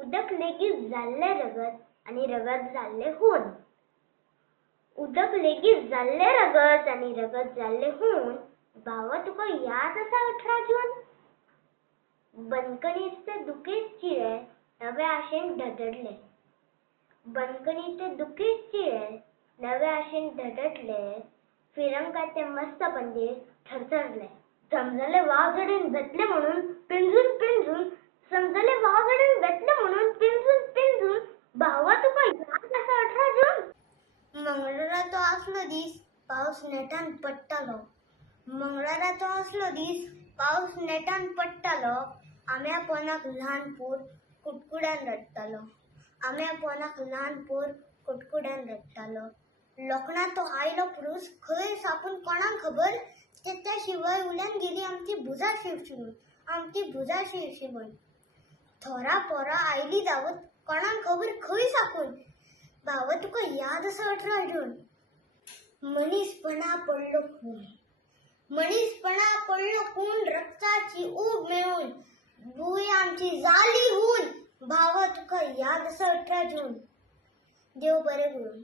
उदक लेगीत जाल्ले रगत आणि रगत जाल्ले खून. उदक लेगीत जाल्ले रगत आणि रगत जाल्ले खून. भावा तुका याद आसा 18 जून? बंदकणीचे दुकीत चिळे नवे आशेन धडधडले. बंदकणीचे दुकीत चिळे नवे आशेन धडधडले. फिरंगाचे मस्त पंदीर थरथरले. समजले वाघडीन भेटले म्हणून पिंजून पिंजून. समजले वाघडीन भेटले म्हणून पिंजून पिंजून. भावा तुका याद आसा 18 जून? मंगळाराचो आसलो दीस पावस नेटान पडटालो. मंगळाराचो आसलो दीस पावस नेटान पडटालो. आम्या पोनाक ल्हान पोर कुडकुड्यान रडटालो. आम्या पोनाक ल्हान पोर कुडकुड्यान रडटालो. लोखणा तो आयलो पुरूस खंय सापून कोणाक खबर. त्या शिवाय उल्यान गेली आमची भुजा शिवशिवून. आमची भुजा शिवशिवून. थोरा पोरा आयली जावत कोणाक खबर खंय सापून. भावा तुका याद आसा 18 जून? मनीसपणा पडलो खून. मनीसपणा पडलो खून. रक्ताची ऊब मेळून भूंय आमची जाली हून. भावा तुका याद आसा 18 जून? देव बरें करूं.